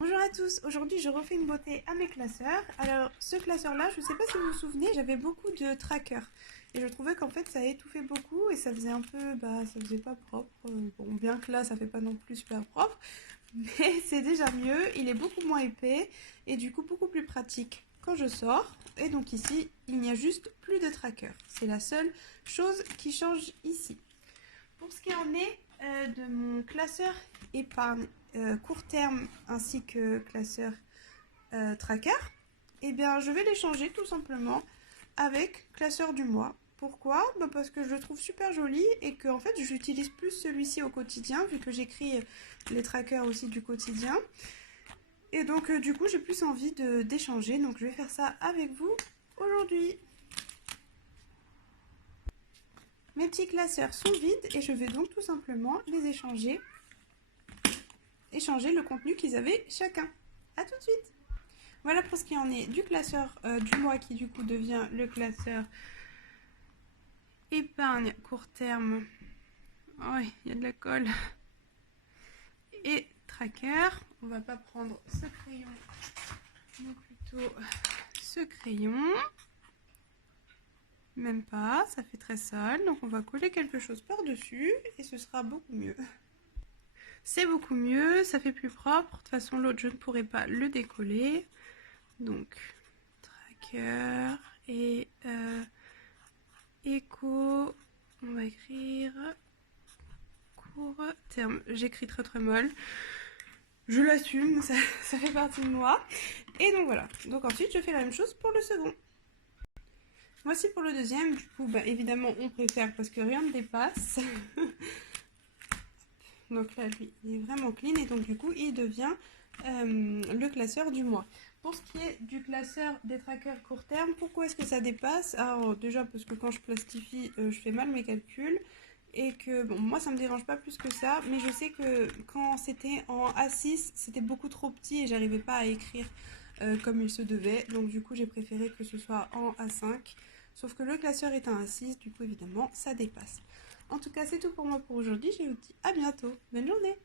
Bonjour à tous, aujourd'hui je refais une beauté à mes classeurs. Alors ce classeur là, je ne sais pas si vous vous souvenez, j'avais beaucoup de trackers et je trouvais qu'en fait ça étouffait beaucoup et ça faisait un peu, ça faisait pas propre. Bon, bien que là ça fait pas non plus super propre, mais c'est déjà mieux, il est beaucoup moins épais et du coup beaucoup plus pratique quand je sors. Et donc ici il n'y a juste plus de trackers, c'est la seule chose qui change ici. Pour ce qui en est de mon classeur épargne court terme ainsi que classeur tracker, eh bien je vais les changer tout simplement avec classeur du mois. Pourquoi? Parce que je le trouve super joli et que en fait j'utilise plus celui-ci au quotidien vu que j'écris les trackers aussi du quotidien. Et donc du coup j'ai plus envie d'échanger, donc je vais faire ça avec vous aujourd'hui. Mes petits classeurs sont vides et je vais donc tout simplement les échanger le contenu qu'ils avaient chacun. A tout de suite. Voilà pour ce qui en est du classeur du mois qui du coup devient le classeur épargne court terme. Oui, il y a de la colle. Et tracker. On va pas prendre ce crayon, mais plutôt ce crayon. Même pas, ça fait très sale. Donc on va coller quelque chose par-dessus et ce sera beaucoup mieux. C'est beaucoup mieux, ça fait plus propre. De toute façon, l'autre, je ne pourrais pas le décoller. Donc, tracker et écho. On va écrire court terme. J'écris très molle. Je l'assume, ça fait partie de moi. Et donc voilà. Donc ensuite, je fais la même chose pour le second. Voici pour le deuxième. Du coup, évidemment, on préfère parce que rien ne dépasse. Donc là, lui, il est vraiment clean et donc du coup, il devient le classeur du mois. Pour ce qui est du classeur des trackers court terme, pourquoi est-ce que ça dépasse? Alors déjà parce que quand je plastifie, je fais mal mes calculs et que, bon, moi ça me dérange pas plus que ça, mais je sais que quand c'était en A6, c'était beaucoup trop petit et j'arrivais pas à écrire comme il se devait. Donc du coup, j'ai préféré que ce soit en A5. Sauf que le classeur est un A6, du coup évidemment, ça dépasse. En tout cas, c'est tout pour moi pour aujourd'hui. Je vous dis à bientôt. Bonne journée!